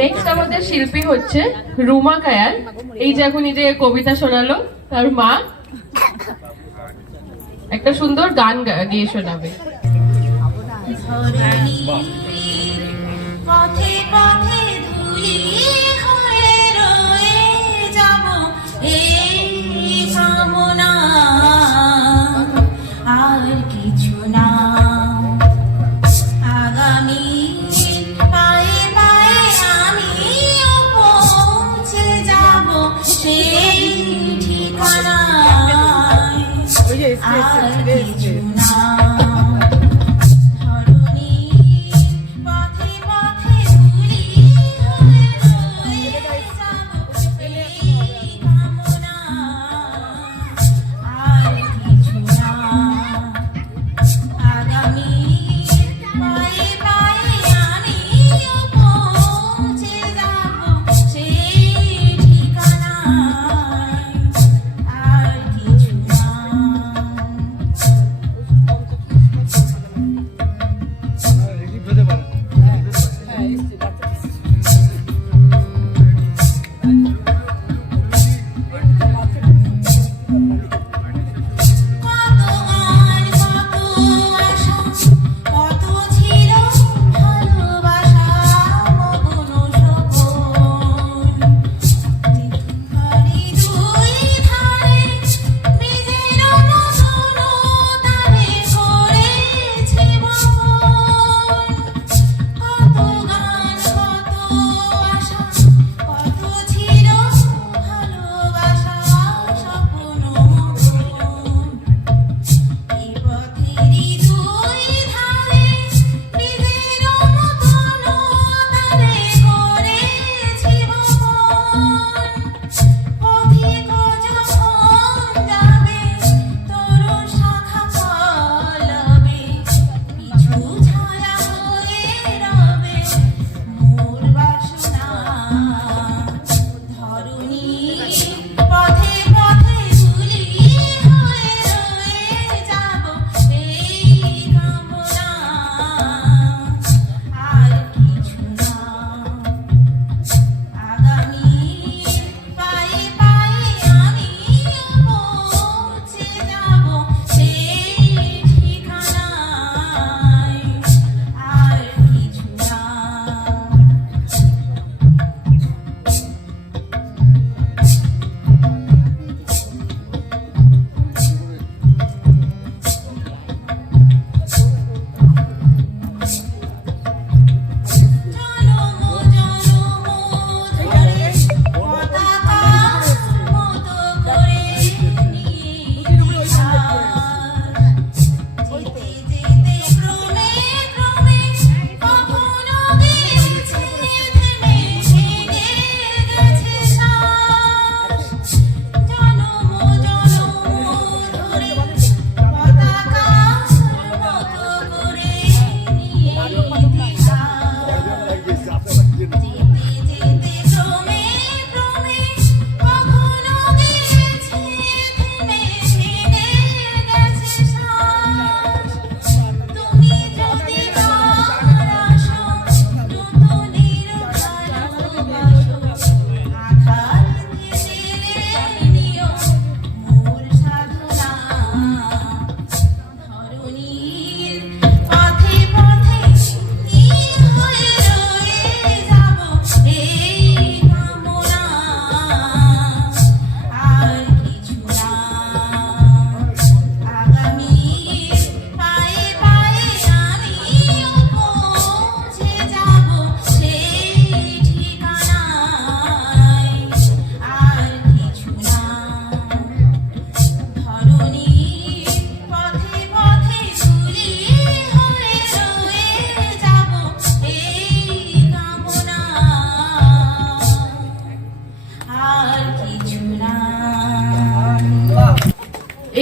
Next আমাদের শিল্পী হচ্ছে রুমা কায়াল। এই যে এখন এই যে কবিতা শোনালো, তার মা একটা সুন্দর গান গিয়ে শোনাবে। আর কি Yes, yes, yes, yes.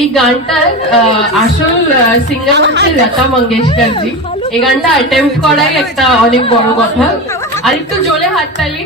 এই গানটার আসল সিঙ্গার হচ্ছে লতা মঙ্গেশকর জি এই গানটা অ্যাটেম্প করাই একটা অনেক বড় কথা। আর একটু জোরে হাততালি।